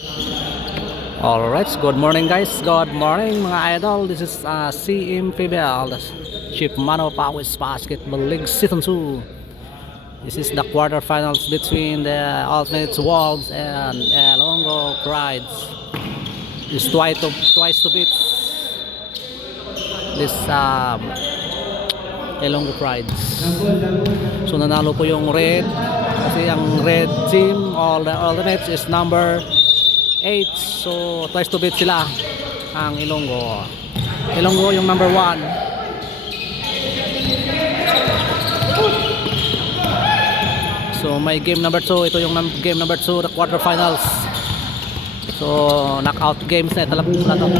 Alright, good morning guys. Good morning mga idol. This is CM PBL, Chief Mano Pawis Basketball League Season 2. This is the quarterfinals between the Ultimate Wolves and Elongo Prides. It's twice to beat this Elongo Prides. So nanalo po yung red kasi ang red team, all the Ultimates is number 8, so twice to beat sila ang Ilonggo yung number 1. So may game number 2, ito yung game number 2, the quarterfinals. So knockout games na ito na to.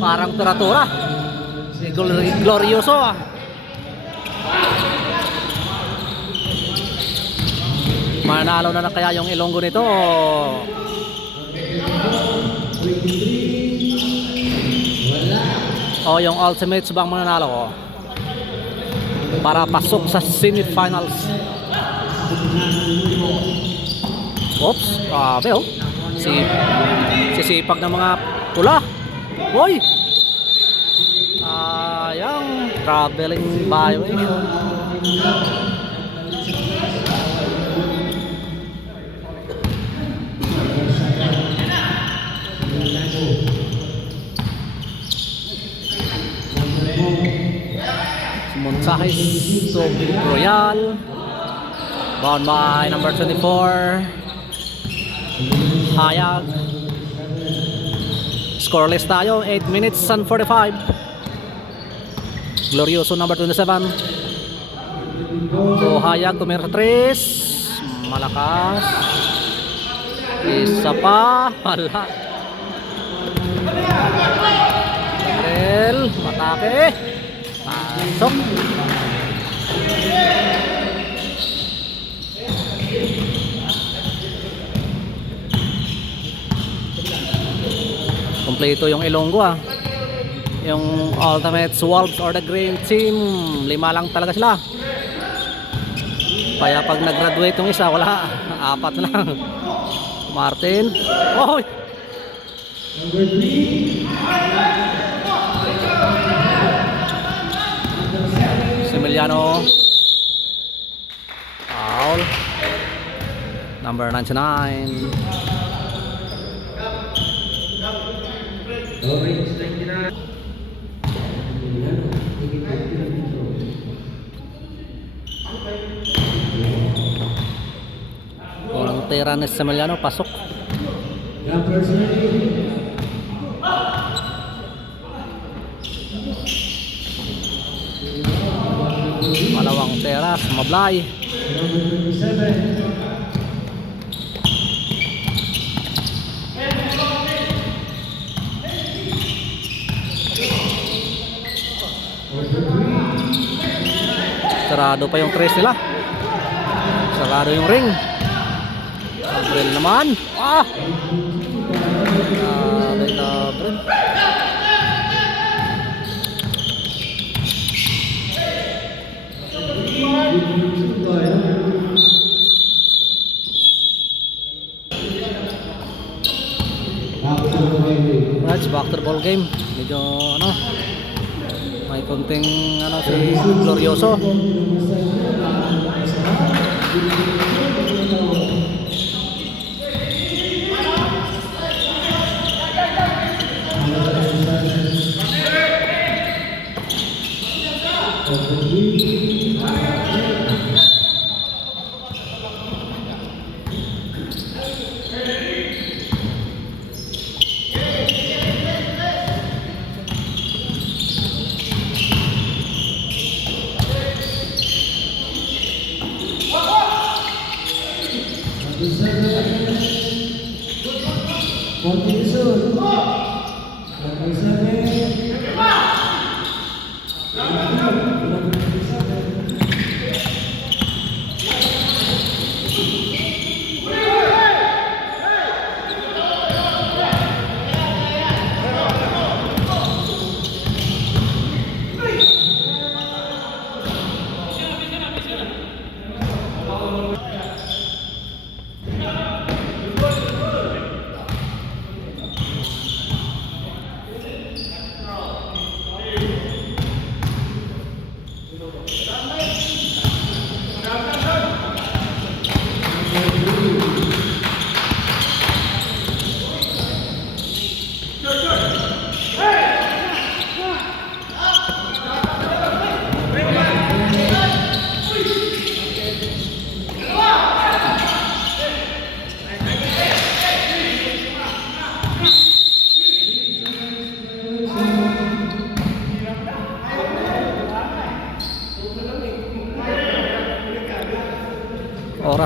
Parang tura-tura glorioso Manalo na kaya yung Ilonggo nito? O yung Ultimates bang mananalo ko para pasok sa semifinals? Oops, grabe oh. Sisipag ng mga pula. Hoy! Ayang traveling violation. Monsajes to Royal, bound by number 24 Hayag. Scoreless tayo, 8 minutes and 45. Glorioso number 27 to Hayag, tumira 3, malakas, isa pa, wala. Gabriel, matake, pasok. Kompleto yung Ilonggo yung Ultimate Wolves or the Green Team, 5 lang talaga sila. Kaya pag nag-graduate yung isa, wala, 4 na lang. Martin, oh! Number 3 Similiano, foul. Number 99 walang tira ni Similiano, pasok. Malawang teras, mablay. Sarado pa yung tres nila. Sarado yung ring. Gabriel naman. Gabriel. Right, back to the ball game. Medyo may konting si Glorioso.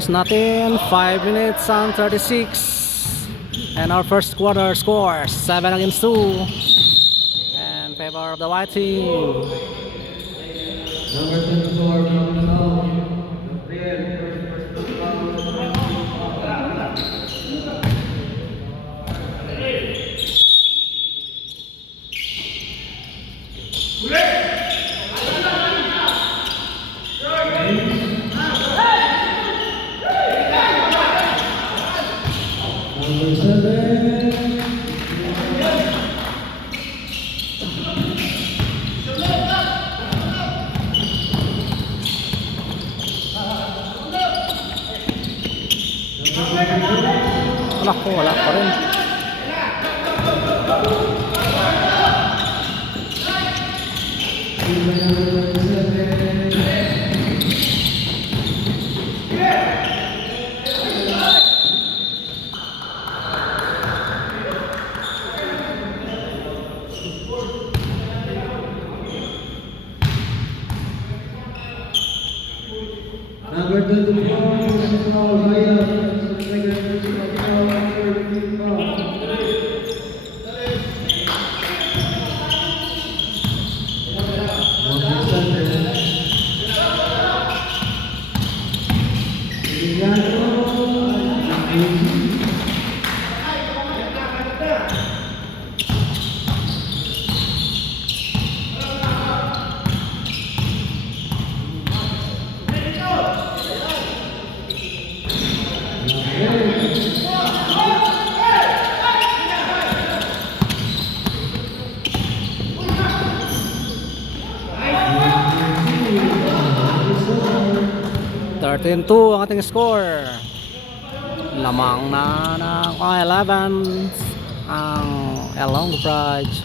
Oras natin 5 minutes and 36. And our first quarter score 7 against 2 in favor of the white team. Number 24, Wala pa rin. Number 24, Thirteen 2 ang ating score. Lamang na ng 11 ang Elong Bridge.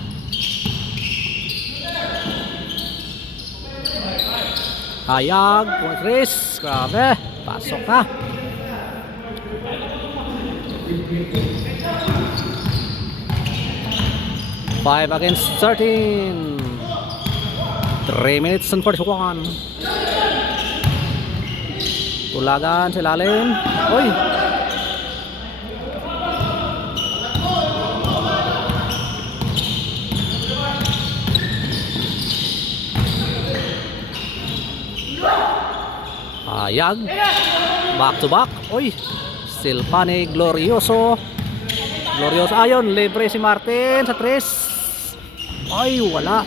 Hayag, Chris, grabe, pasok na. Five against 13. 3 minutes and 41. Tulagan si Lalim. Uy! Hayag. Back to back. Uy! Still pa ni Glorioso. Glorioso. Ayun, libre si Martin sa 3. Ay, wala.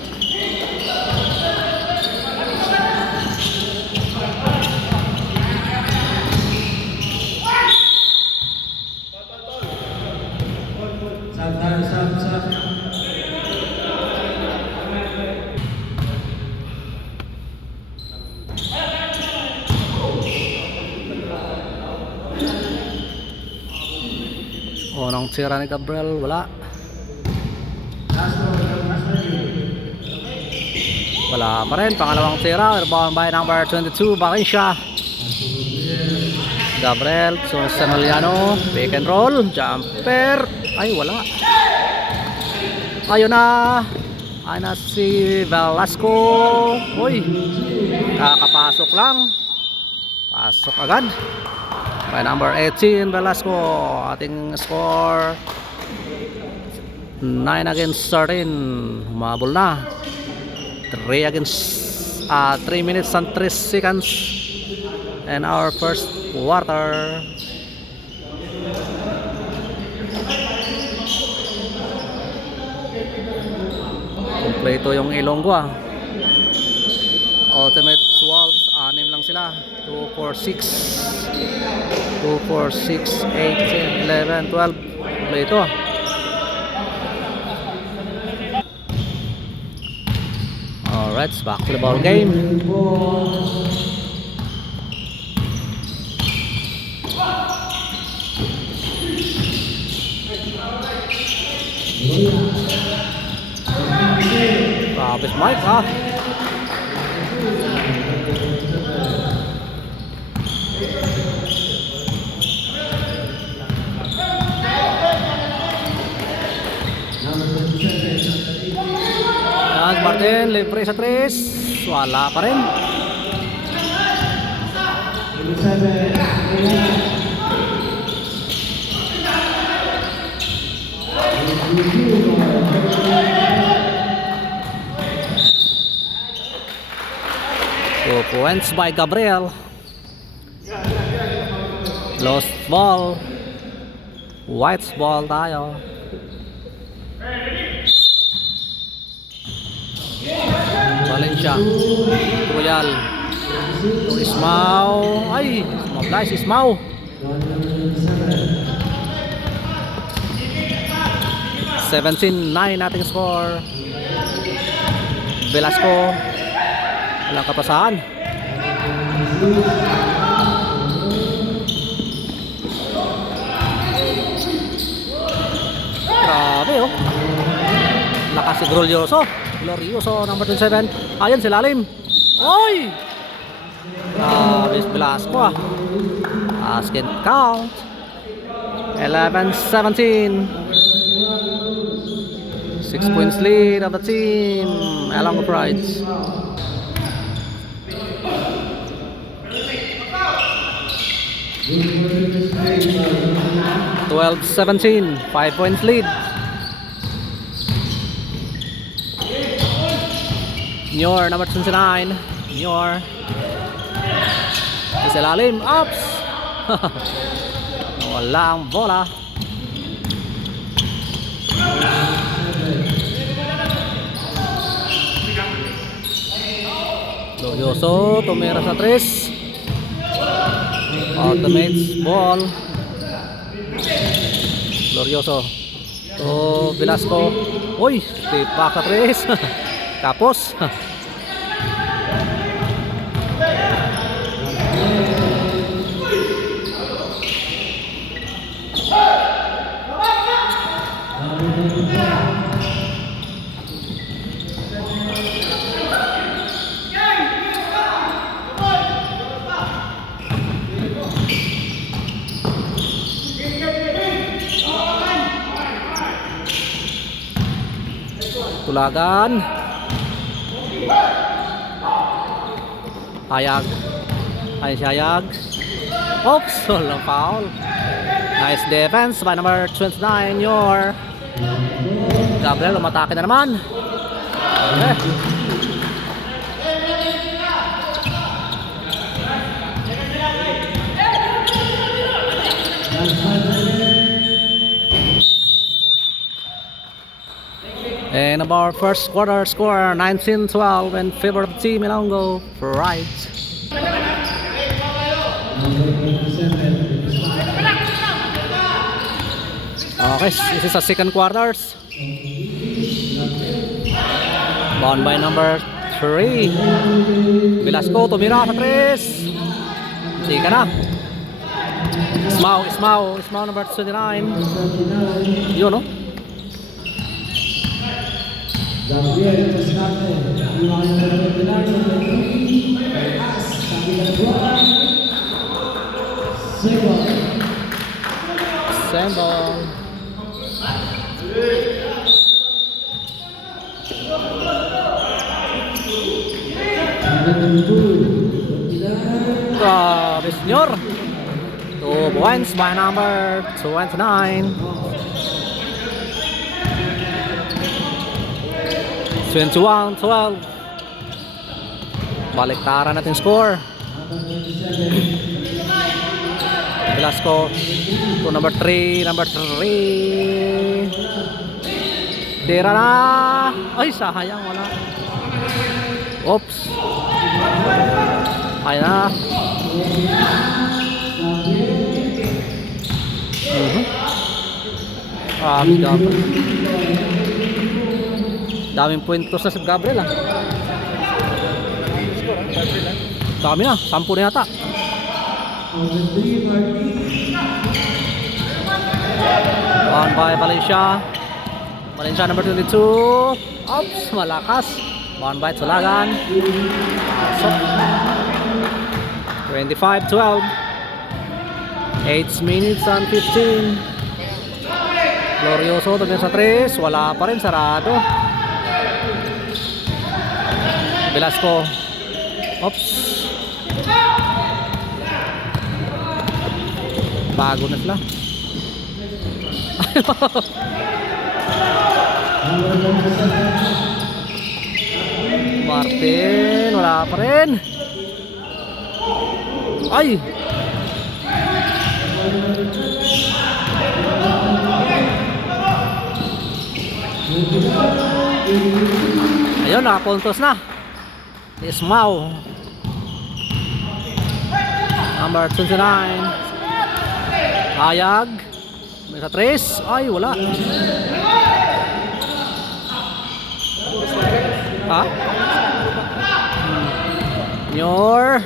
Unang tira ni Gabriel, wala. Wala pa rin, pangalawang tira. Rebound by number 22, Valencia. Gabriel, so Sanaliano, pick and roll, jumper. Ay, wala. Ayun na. Ayun na si Velasco. Uy, kakapasok lang. Pasok agad. By number 18, Velasco. Ating score 9 against 13. Humabol na. 3 minutes and 3 seconds in our first quarter. Kompleto yung Ilonggo ah. Ultimate Swabs, 6 lang sila. 2, 4, 6 2, 4, 6, 8, 10, 11, 12. Kompleto ah. Alright, back to the ball game. Travis Mike ah. Martin, libre sa 3. Wala pa rin. Two points by Gabriel. Lost ball. White's ball tayo. Valencia. Royal. To Ismao. Ay, sumabla si Ismao. 17-9 nating score. Velasco. Walang kapasahan. Grabe oh. Lakas si Glorioso number 27. Ayan si Lalim. Oy! Grabe si Velasco ah. Basket count. 11-17. 6 points lead of the team. Along with Prides. Good 12-17, 5 points lead. Nyor, number 29. Nyor. Sa lalim, ups. Wala ang bola. Glorioso, tumira sa 3. Ultimates ball. Glorioso to Velasco. Uy, step back sa 3. Tapos Tulagan. Hayag. Ay si Hayag. Oops, walang foul. Nice defense by number 29, Nyor. Gabriel, umatake na naman. Okay. And our first quarter score 19-12 in favor of Team Ilonggo Pride. Okay, this is the second quarters. Bound by number 3. Velasco tumira sa 3. Tika na. Ismao number 29. Yun no? Gabriel Pescate, Sembol. Grabe, senyor. 2 points by number 29. 21-12. Baliktaran natin score. Velasco to number 3. Tira na. Ay, sayang, wala. Oops. Ayun na. Gabriel. Daming puntos na si Gabriel ah. Dami na, 10 na yata. One by Valencia. Valencia number 22. Oops, malakas. One by Tulagan. 25-12. 8 minutes and 15. Glorioso tumingin sa 3. Wala pa rin, sarado. Velasco. Oops. Bago na sila. Martin, wala pa rin. Ay! Ayun, nakapuntos na. Ismao. Number 29. Hayag. May sa 3. Ay, wala. Ha? Your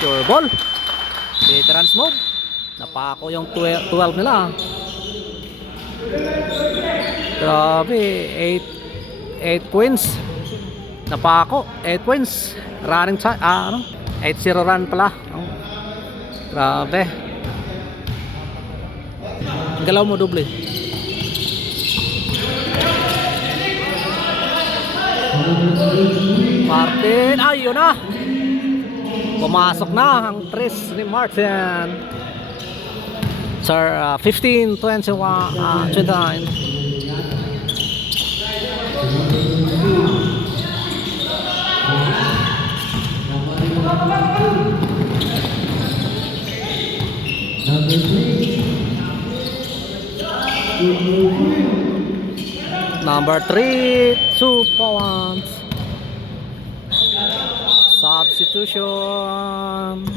Sure ball. Veterans move. Napako yung 12 nila. Grabe, 8 queens. Napako, 8 queens. Running time, 8-0 run pala. Grabe. Galaw mo doble. Martin, ayun na. Pumasok na ang 3 ni Martin. Sir, 15, 21, 29. Number 3, 2 points. Substitution.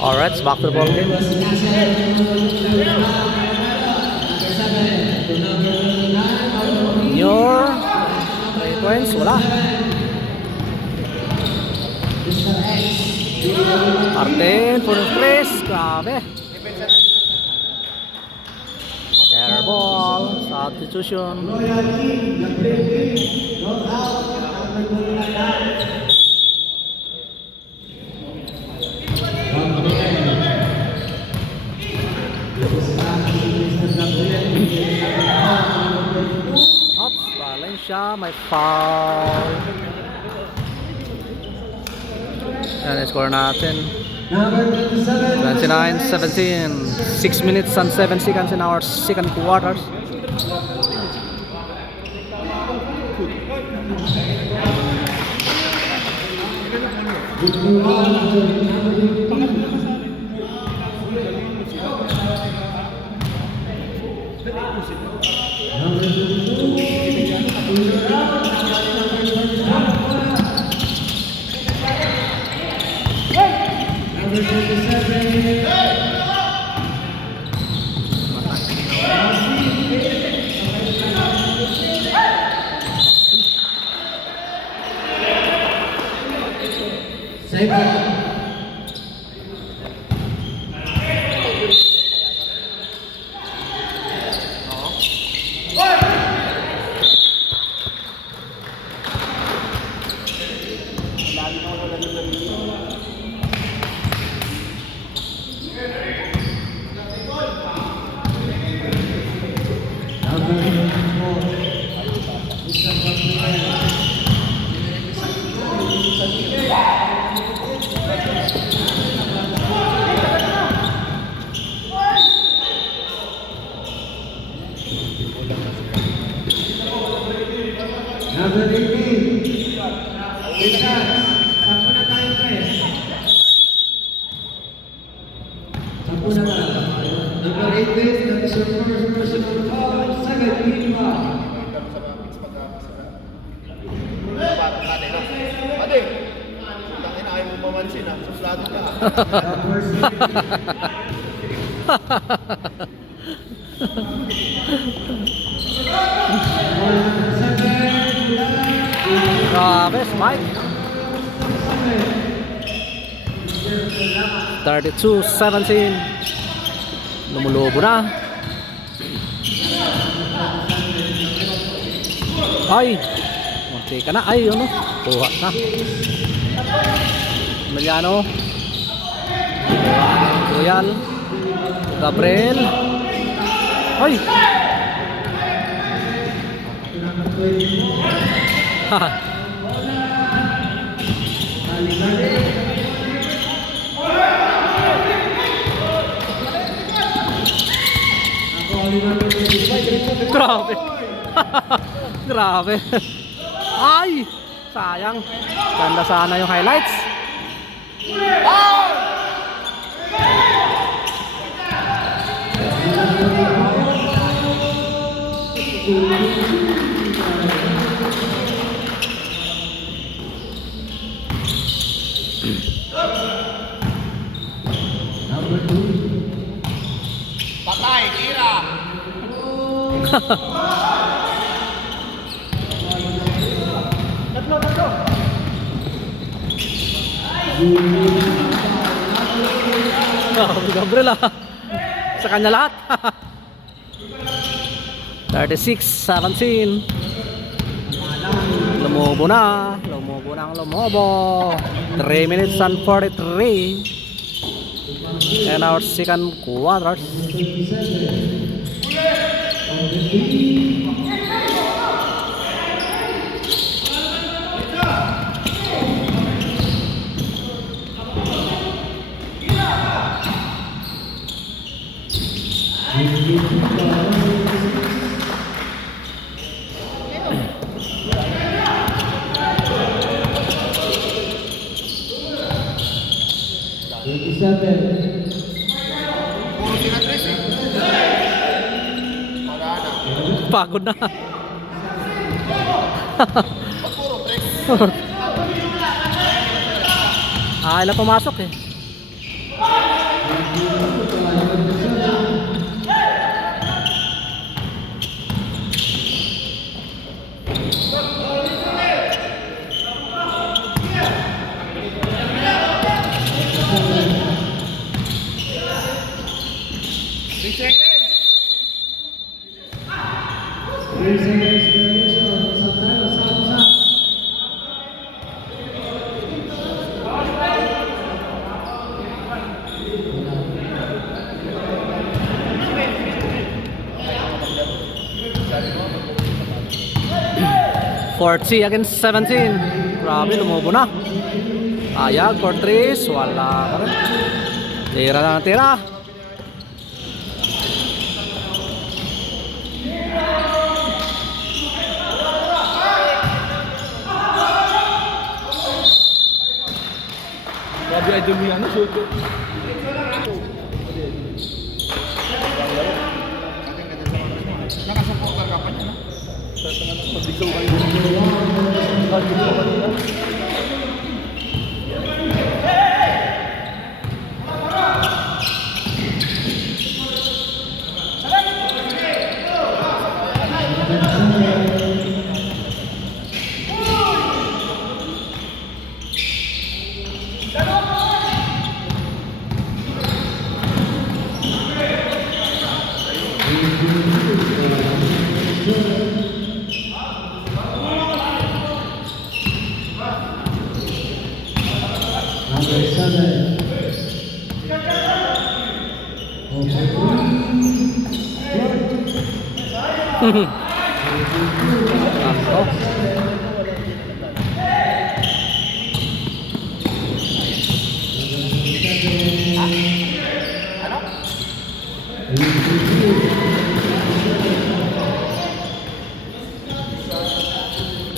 Alright, it's back to the ball game. Your 3 points, wala. Martin, puro press, grabe. Air ball, substitution. Oops, Valencia, may foul. Yan, score natin. 29-17. 6 minutes and 7 seconds in our second quarters. Number 18. Sampu na tayo, pre. Sampu na ba? Number 18, that is your first personal foul. 17 ba? Ate, tangin ayaw mo mamansin ha. Suslado ka. Grabe, Mike. 32-17. Lumulubo na. Ay, munti ka na. Ay, ano? Kuha na. Emiliano. Royal. Gabriel. Ay. Number 24. Ako, number 25. Grabe. Grabe. Ay! Sayang. Ganda sana yung highlights. Number 2. Patay, tira! Gabriel ah. Sa kanya lahat. 36-17. Lumobo na. Lumobo na ang lumobo. 3 minutes and 43. And our second quarter. Puro sinatres eh. Wala na. Pagod na. Ba't puro tres? Ilang pumasok eh. Forty against 17. Grabe, lumubo na. Ayag, for threes. Wala ka rin. Tira na tira. Grabe idol mo yan, shoot. Nakasuporter ka pa niya, no? Pagbigaw kayo.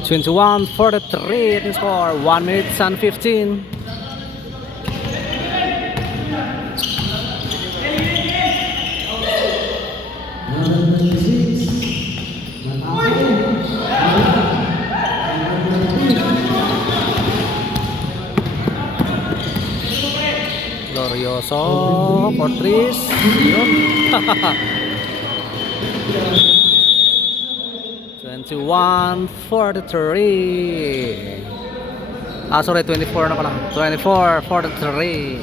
Twenty-one, 43 at score. 1 minute and 15. Glorioso for threes. Yun. 21-43. Ah, sorry, 24 na pala. 24-43.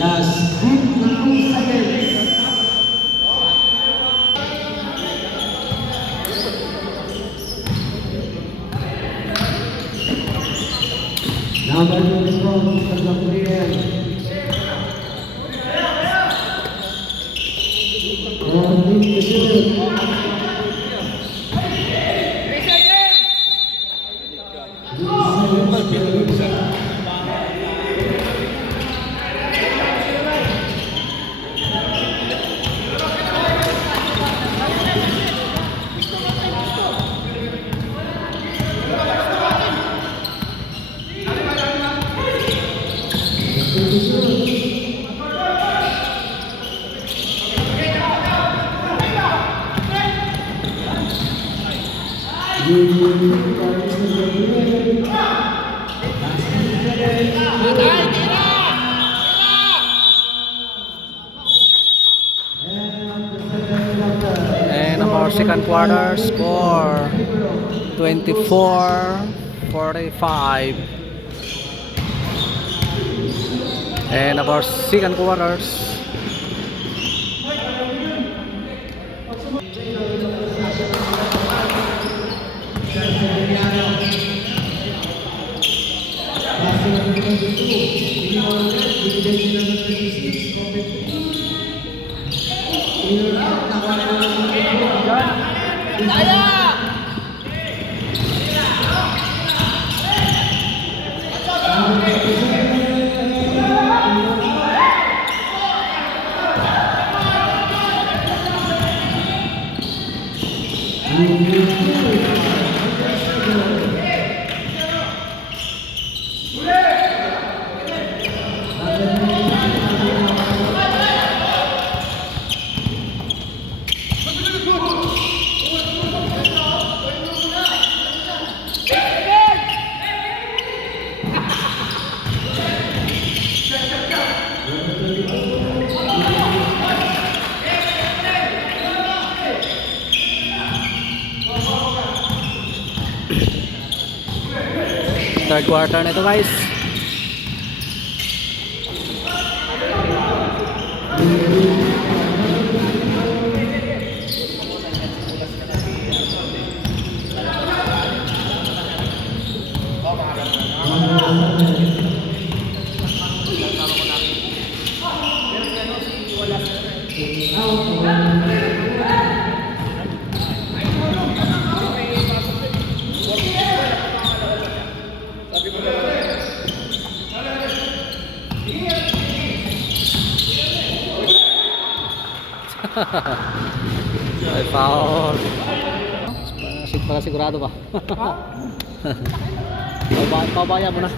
Last 52 seconds. Number 24, Mr. Gabriel. And our second quarter score 24-45. And our second quarters. Third quarter na ito, guys. Ay, foul. Para sigurado ba? Pabaya mo na.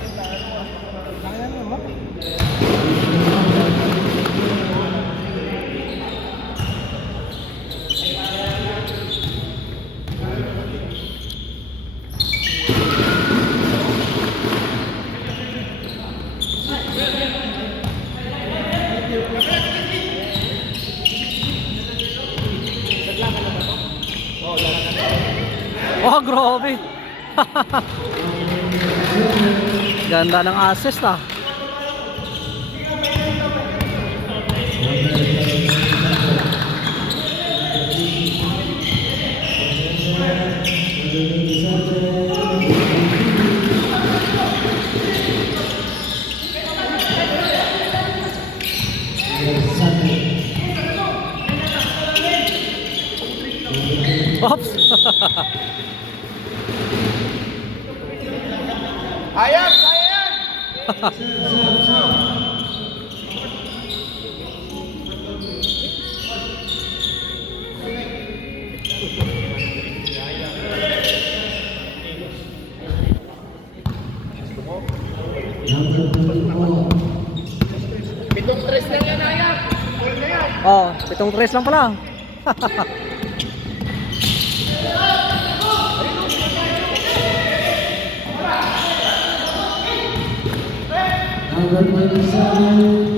Oh, grabe. Ganda ng assist ah. Oops. Ayan! Ayan! Pitong tres lang yan, Ayan! Full na yan! Oh, 7-3 lang pala. Number 27.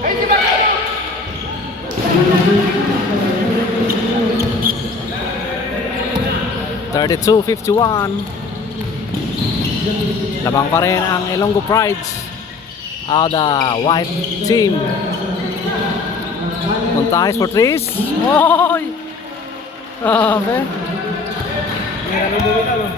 Ay, si Bakit! 32-51. Labang pa rin ang Ilonggo Prides. The white team. Puntahes for threes. Oy! Grabe. Nakatira pa.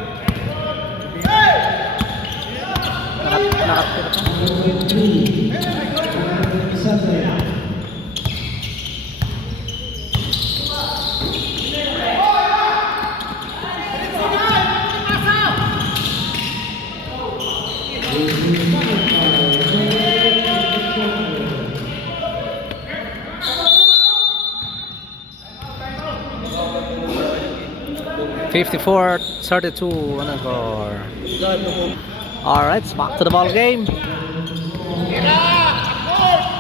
54-32 ano score. Alright, back to the ball game.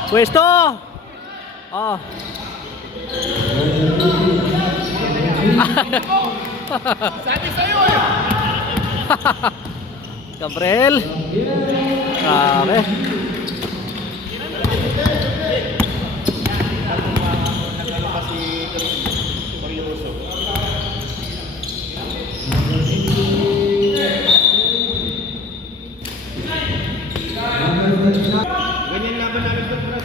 Pwesto! Oh. Sabi sa'yo eh! Gabriel. Grabe. Ganyan laban namin sa Brad.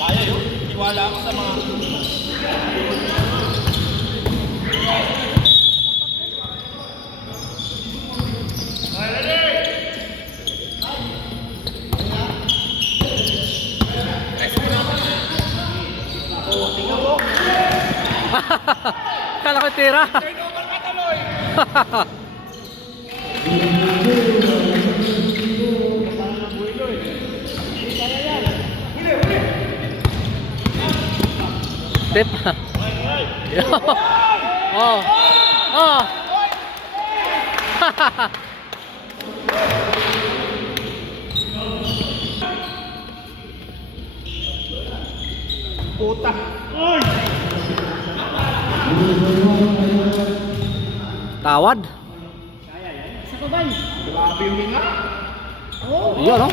Kaya yun. Iwala ako sa mga... Kala ko tira. Turnover ka taloy! Tip. Oh. Oh. Puta! Tawad. Grabe yung hinga! Yun, no?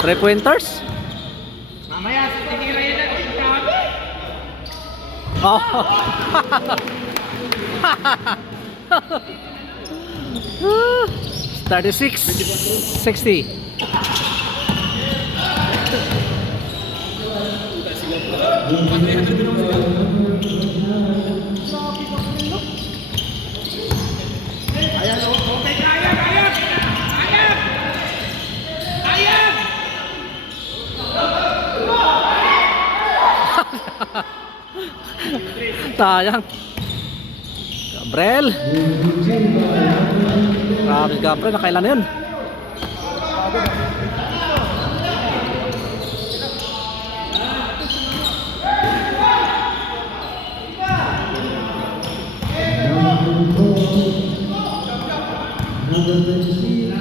3-pointers. Mamaya, titira yan natin. Grabe! Oh. 36-60. Ayan, okay, ayan! Ayan! Ayan! Ayan! Sayang. Gabriel. Grabe Gabriel, nakailan na yun? Number 26.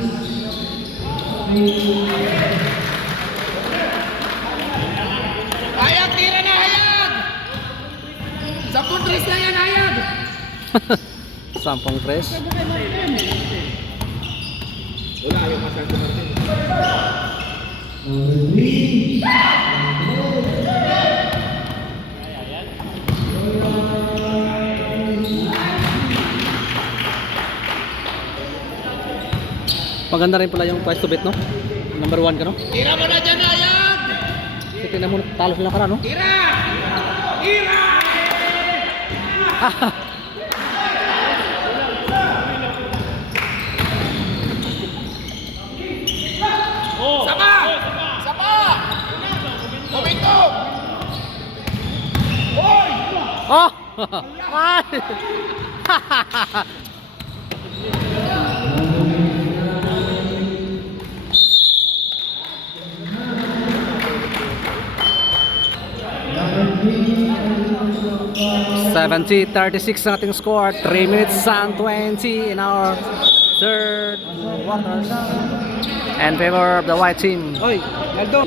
Hayag, tira na hayag! 10-3 na yan, hayag! 10-3. Wala, yung masyado natin. Number 3. Maganda rin pala yung twice to bet, no? Number 1 ka, no? Tira mo na dyan, hayag! Kasi tingnan mo, talo sila ka, no? Tira! Tira! Sapa! Sapa! Momentum! Hoy! Oh! Ay! 70-36 ang ating score. 3 minutes and 20 in our third quarter. In favor of the white team. Hoy! Naldo!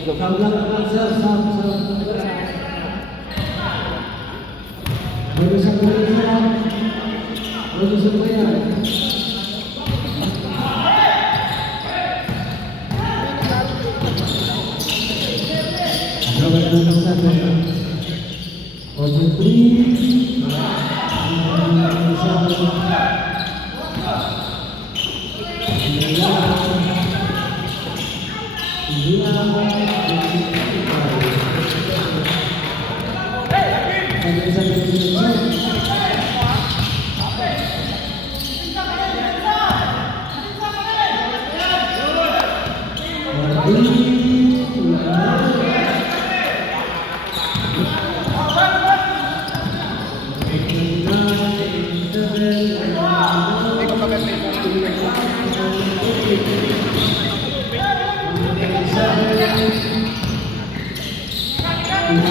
Two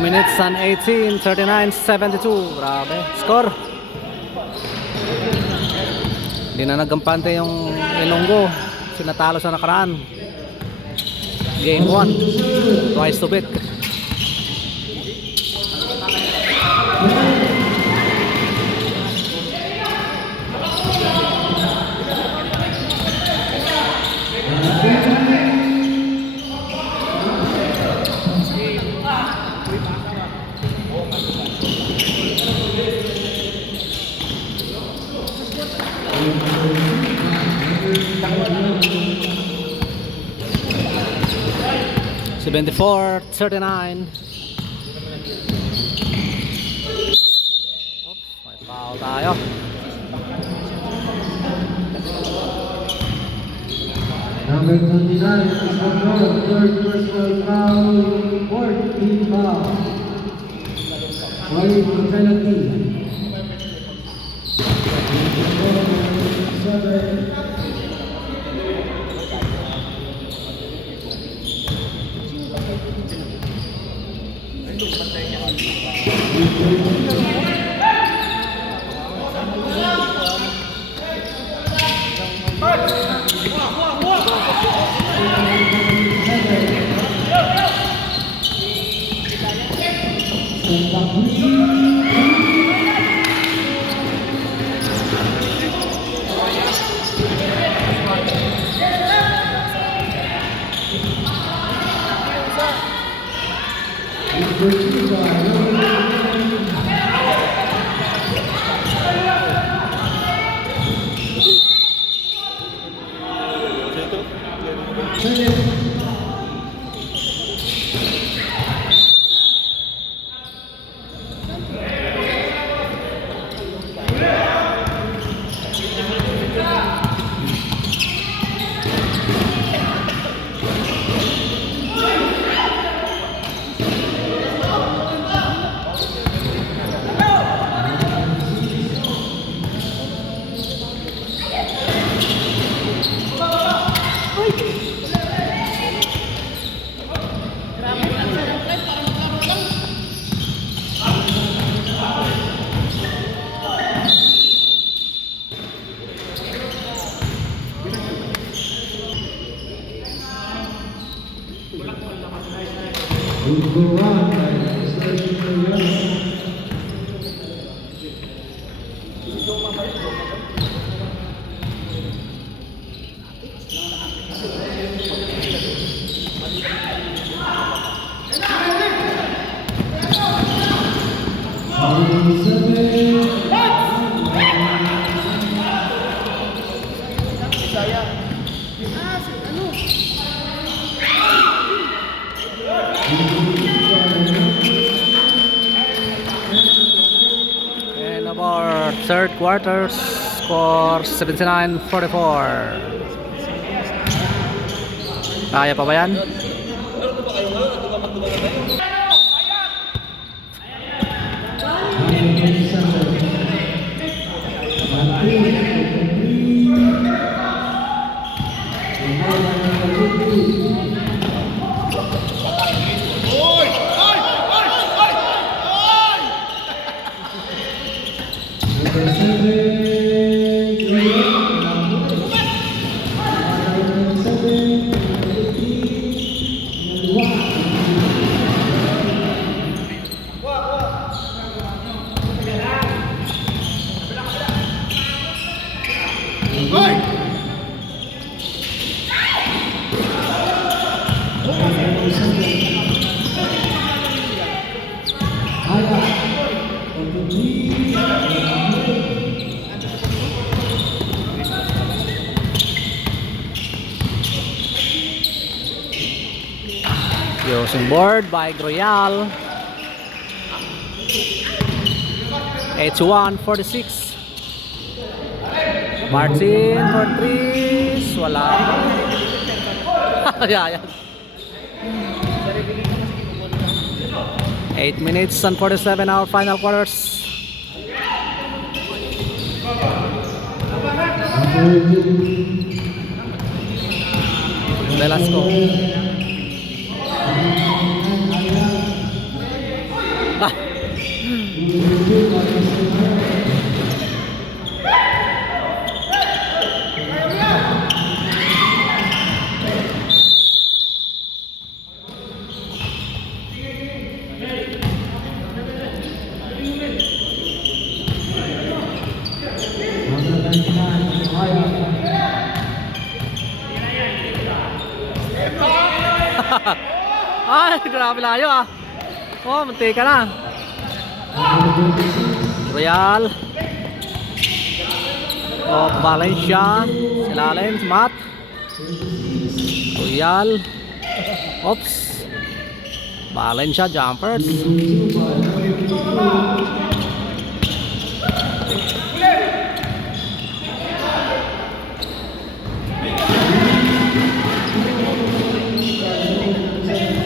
minutes and 18, 39, 72. Grabe. Score. Hindi na nagampante yung Ilonggo. Sinatalo sa nakaraan. Game 1. Twice to beat. Seventy-four, 39. Oops, may foul tayo. Number 29 is control, third personal foul, fourth team foul. Wide penalty. 7. And of our third quarter score 79-44. Kaya pa ba yan? Using board by Groyal. 81-46. Martin for threes. Wala. Yeah, 8 minutes and 47 our final quarters. Velasco. Ah. Ay, grabe layo ah. Oh, muntika na. Real. Oh, Valencia. Silalim, Matt. Real. Oops. Valencia jumpers.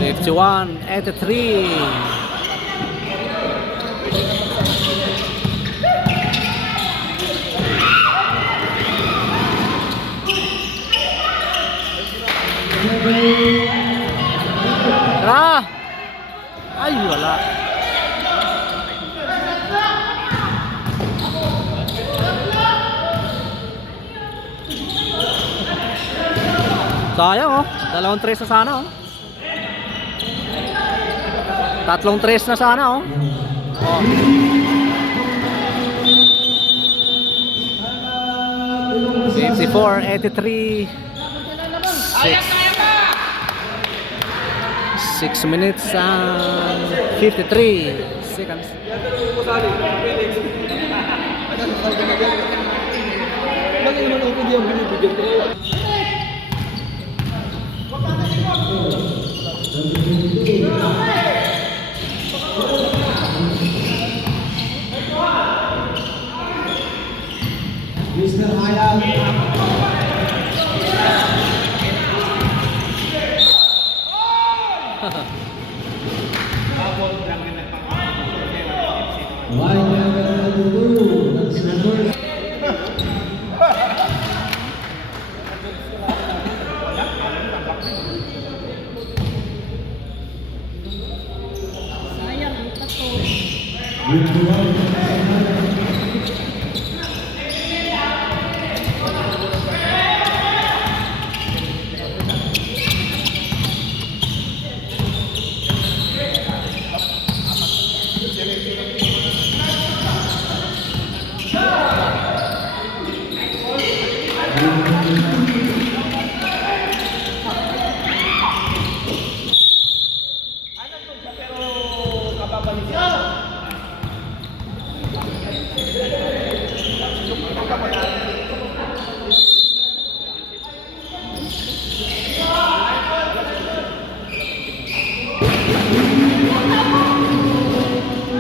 Fifty-one, 83. Tara! Ay, wala. Sayang oh. 2-3 na sana oh. 3-3 na sana oh. Oh. Fifty-four, 83. 6 minutes and 53 seconds. Bakit naman ako hindi ang binibigyan ko? Mr. Hayam. Wide number 2. That's number. Sayang, ito to.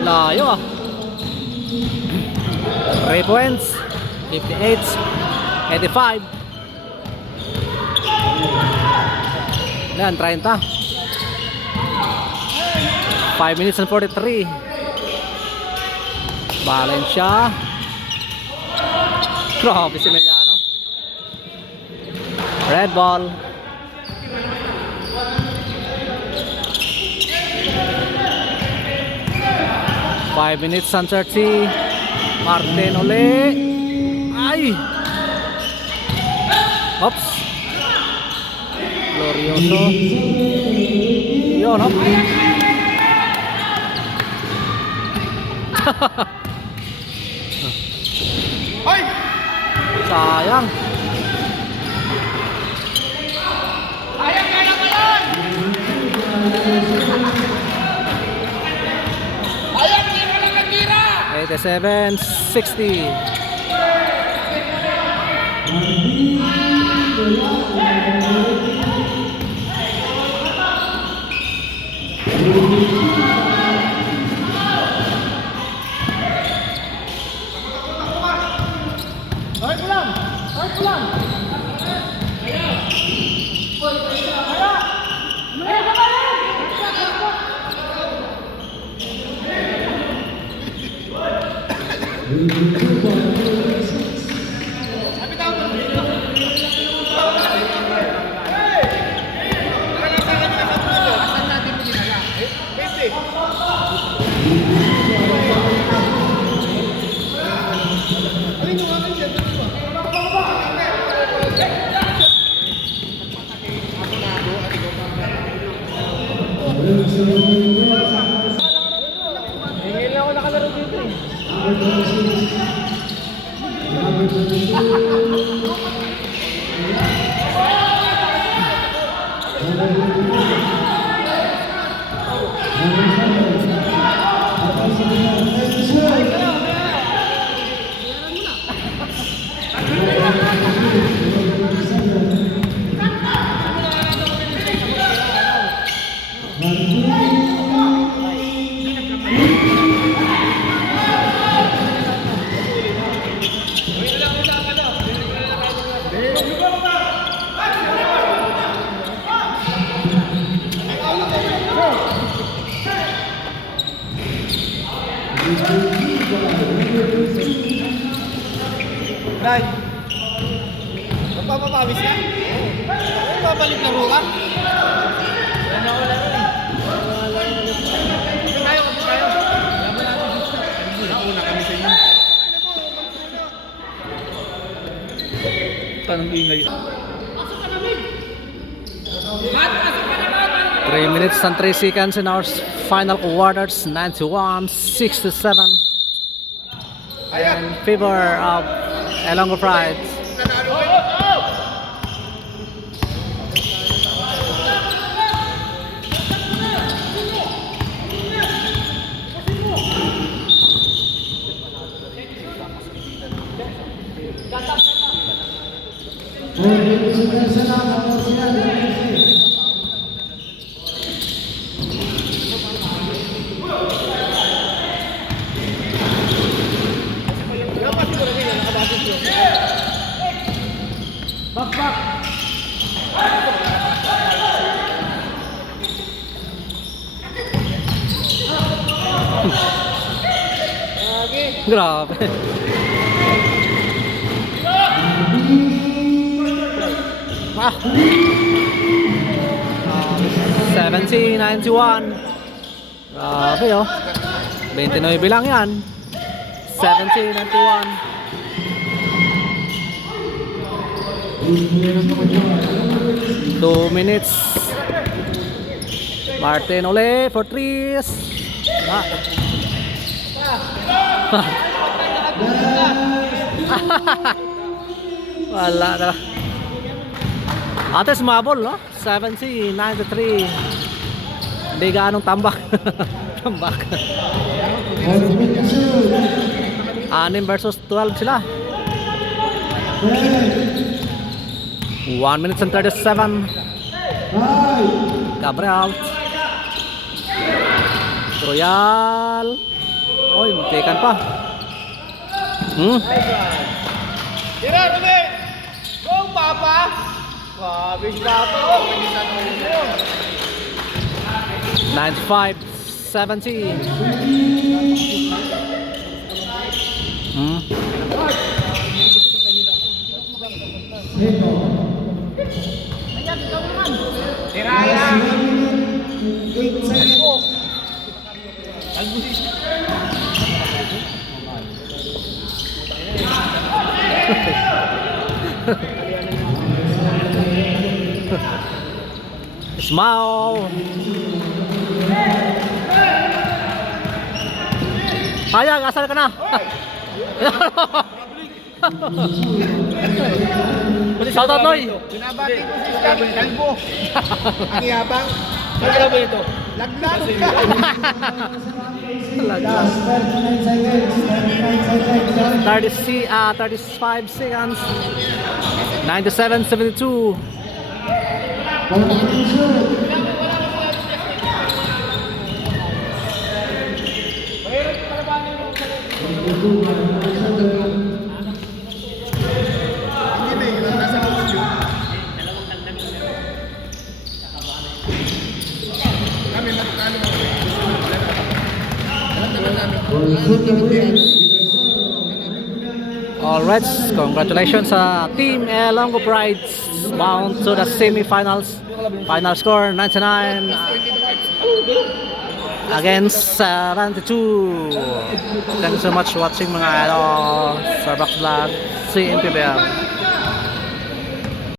Layo ah. 3 points. 58, 85. Yan, 30. 5 minutes and 43. Valencia. Grabe si Meliano. Red ball. Five minutes and 30. Martin uli. Ay! Oops. Glorioso. Yun, hop. Hoy! Sayang. Sayang kaya ko yan! Sayang, hindi mo lang natira! 87, 60. Number 22. Right. Magpapapawis ka? Babalik na ro ka? Wala ko lang eh. Tayo. Laban natin. Nauna kami sa inyo. Tanong ingay. 3 minutes and 3 seconds in our final quarters. 91-67 in favor of Elongo Pride. Grabe. Ah. 70-91. Grabe oh. 29 lang yan. 70-91. 2 minutes. Martin uli for threes. Ah. Wala na. Ate sumabol no? 70-93. Hindi gaanong tambak. Tambak. 6 versus 12 sila. 1 minute and 37. Gabriel. Royal. Oy, muntikan pa. Tira, Rumi! Go, Papa! Kabis, Papa! Oh, pwede sa tulong. 95-70. Tira yan! Smile. Ayag, asal ka na. Shout out, Noy. Binabati ko si Stan, kalbo. Ang yabang. Ano ba ito? Laglag. Last 39 seconds. 35 seconds. 97-72. Alright, congratulations sa Team Elongo Pride, bound to the semi-finals. Final score 99 against 72. Thanks so much for watching mga idol. Starbucks Vlog, CMPBL.